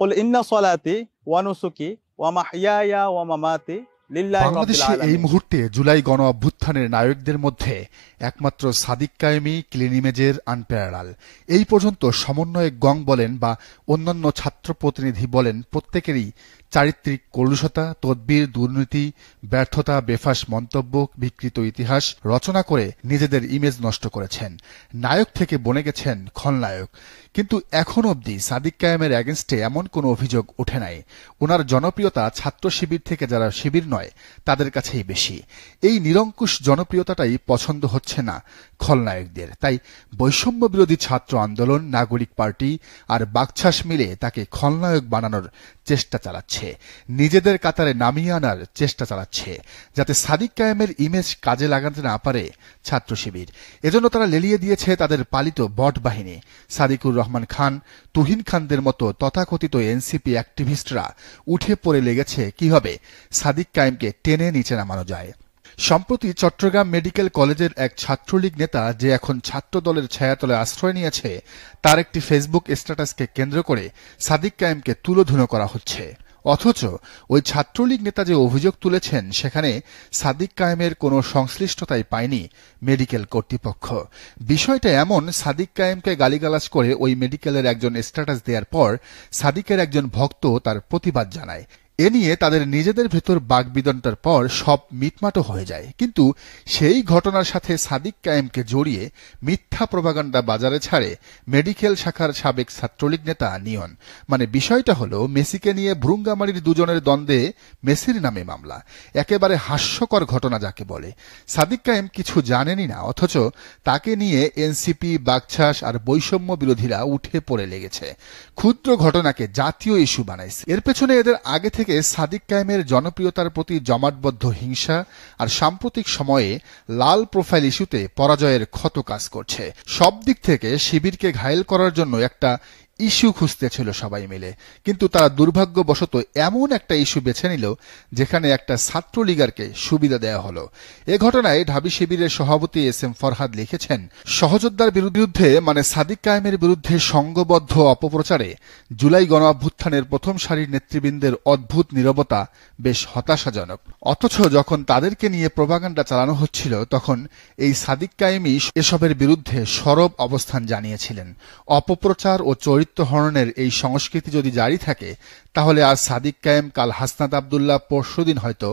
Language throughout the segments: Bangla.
কুল ইন্না সলাতি ওয়া নুসুকি ওয়া মাহইয়ায়া ওয়া মামাতি লিল্লাহি রাব্বিল বাংলাদেশে এই আলামিন। মুহূর্তে জুলাই গণ অভ্যুত্থানের নায়কদের মধ্যে একমাত্র সাদিক কায়েমী ক্লিন ইমেজের আনপ্যারালাল। এই পর্যন্ত সমন্বয়ক গং বলেন বা অন্যান্য ছাত্র প্রতিনিধি বলেন, প্রত্যেকেরই চারিত্রিক কলুষতা, তদবির, দুর্নীতি, ব্যর্থতা, বেফাঁস মন্তব্য, বিকৃত ইতিহাস রচনা করে নিজেদের ইমেজ নষ্ট করেছেন। নায়ক থেকে বনে গেছেন খলনায়ক। কিন্তু এখন অবধি সাদিক কায়েমের এগেনস্টে এমন কোনো অভিযোগ ওঠে নাই। ওনার জনপ্রিয়তা ছাত্র শিবির থেকে যারা শিবির নয় তাদের কাছেই বেশি। এই নিরঙ্কুশ জনপ্রিয়তাটাই পছন্দ হচ্ছে না খলনায়কদের। তাই বৈষম্য বিরোধী ছাত্র আন্দোলন, নাগরিক পার্টি আর বাকছাস মিলে তাকে খলনায়ক বানানোর চেষ্টা চালাচ্ছে, নিজেদের কাতারে নামিয়ে আনার চেষ্টা চালাচ্ছে, যাতে সাদিক কায়েমের ইমেজ কাজে লাগাতে না পারে ছাত্র শিবির। এজন্য তারা লেলিয়ে দিয়েছে তাদের পালিত বট বাহিনী। সাদিকুর রহমান খান, তুহিন খানদের মতো তথাকথিত এনসিপি অ্যাক্টিভিস্টরা উঠে পড়ে লেগেছে কিভাবে সাদিক কায়েমকে টেনে নিচে নামানো যায়। সম্প্রতি চট্টগ্রাম মেডিকেল কলেজের এক ছাত্রলীগ নেতা যে এখন ছাত্র দলের ছায়াতলে আশ্রয় নিয়েছে, তার একটি ফেসবুক স্ট্যাটাসকে কেন্দ্র করে সাদিক কায়েমকে তুলোধুনো করা হচ্ছে। অথচ ওই ছাত্রলীগ নেতা যে অভিযোগ তুলেছেন, সেখানে সাদিক কায়েমের কোনো সংশ্লিষ্টতাই পায়নি মেডিকেল কর্তৃপক্ষ। বিষয়টা এমন, সাদিক কায়েমকে গালিগালাজ করে ওই মেডিকেলের একজন স্ট্যাটাস দেওয়ার পর সাদিকের একজন ভক্ত তার প্রতিবাদ জানায়। এ নিয়ে তাদের নিজেদের ভেতর বাগবিতণ্ডার পর সব মিটমাটো হয়ে যায়। কিন্তু সেই ঘটনার সাথে সাদিক কায়েমকে জড়িয়ে মিথ্যা প্রপাগান্ডা বাজারে ছাড়ে মেডিকেল শাখার সাবেক ছাত্রলীগ নেতা নিয়ন। মানে বিষয়টা হলো, মেসিকে নিয়ে ভ্রুঙ্গামারির দুজনের দ্বন্দ্বে মেসির নামে মামলা। একেবারে হাস্যকর ঘটনা যাকে বলে। সাদিক কায়েম কিছু জানেনই না, অথচ তাকে নিয়ে এনসিপি, বাকছাস আর বৈষম্য বিরোধীরা উঠে পড়ে লেগেছে। ক্ষুদ্র ঘটনাকে জাতীয় ইস্যু বানাইছে। এর পেছনে এদের আগে থেকে সাদিক কায়েমের জনপ্রিয়তার প্রতি জমাটবদ্ধ হিংসা আর সাম্প্রতিক সময়ে লাল প্রোফাইল ইস্যুতে পরাজয়ের ক্ষত কাজ করছে। সব দিক থেকে শিবিরকে ঘায়েল করার জন্য একটা ইস্যু খুঁজতেছিল সবাই মিলে, কিন্তু তারা দুর্ভাগ্যবশত এমন একটা ইস্যু বেছে নিল যেখানে একটা ছাত্রলীগারকে সুবিধা দেওয়া হলো। এ ঘটনায় ঢাবি শিবিরের সভাপতি এস এম ফরহাদ লিখেছেন, সহযোদ্ধার বিরুদ্ধে মানে সাদিক কায়েমের বিরুদ্ধে সংঘবদ্ধ অপপ্রচারে জুলাই গণ অভ্যুত্থানের প্রথম সারির নেতৃবৃন্দের অদ্ভুত নীরবতা বেশ হতাশাজনক। অথচ যখন তাদেরকে নিয়ে প্রপাগান্ডা চালানো হচ্ছিল, তখন এই সাদিক কায়েমই এসবের বিরুদ্ধে সরব অবস্থান জানিয়েছিলেন। অপপ্রচার ও চরিত্র হরণের এই সংস্কৃতি যদি জারি থাকে, তাহলে আজ সাদিক কায়েম, কাল হাসনাত আব্দুল্লাহ, পরশুদিন হয়তো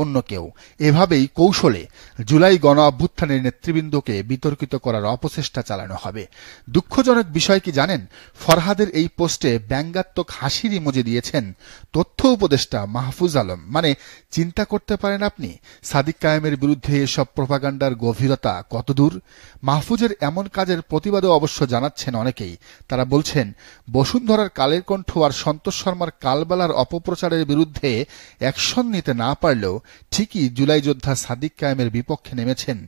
অন্য কেউ। এভাবেই কৌশলে জুলাই গণ অভ্যুত্থানের নেতৃবৃন্দকে বিতর্কিত করার অপচেষ্টা চালানো হবে। দুঃখজনক বিষয় কি জানেন, ফরহাদের এই পোস্টে ব্যঙ্গাত্মক হাসির ইমোজি দিয়েছেন তথ্য উপদেষ্টা মাহফুজ আলম। মানে চিন্তা করতে পারেন আপনি, সাদিক কায়েমের বিরুদ্ধে এসব প্রপাগান্ডার গভীরতা কতদূর। মাহফুজের এমন কাজের প্রতিবাদও অবশ্য জানাচ্ছেন অনেকেই। তারা বলছেন, বসুন্ধরার কালের কণ্ঠ আর সন্তোষ শর্মার কালবেলার অপপ্রচারের বিরুদ্ধে অ্যাকশন নিতে না পারলেও ঠিকই জুলাই যোদ্ধা সাদিক কায়েমের বিপক্ষে নেমেছেন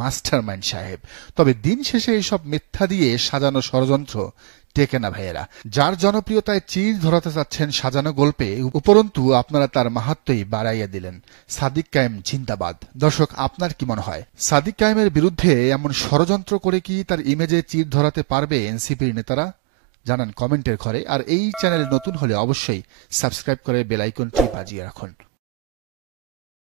মাস্টারমাইন্ড সাহেব। তবে দিন শেষে এইসব মিথ্যা দিয়ে সাজানো ষড়যন্ত্র টেকে না ভাইয়েরা। যার জনপ্রিয়তায় চির ধরাতে চাচ্ছেন সাজানো গল্পে, উপরন্তু আপনারা তার মাহাত্ম্যই বাড়াইয়া দিলেন। সাদিক কায়েম জিন্দাবাদ। দর্শক, আপনার কি মনে হয়, সাদিক কায়েমের বিরুদ্ধে এমন ষড়যন্ত্র করে কি তার ইমেজে চির ধরাতে পারবে এনসিপির নেতারা? জানান কমেন্টের ঘরে। আর এই চ্যানেল নতুন হলে অবশ্যই সাবস্ক্রাইব করে বেল আইকনটি বাজিয়ে রাখুন।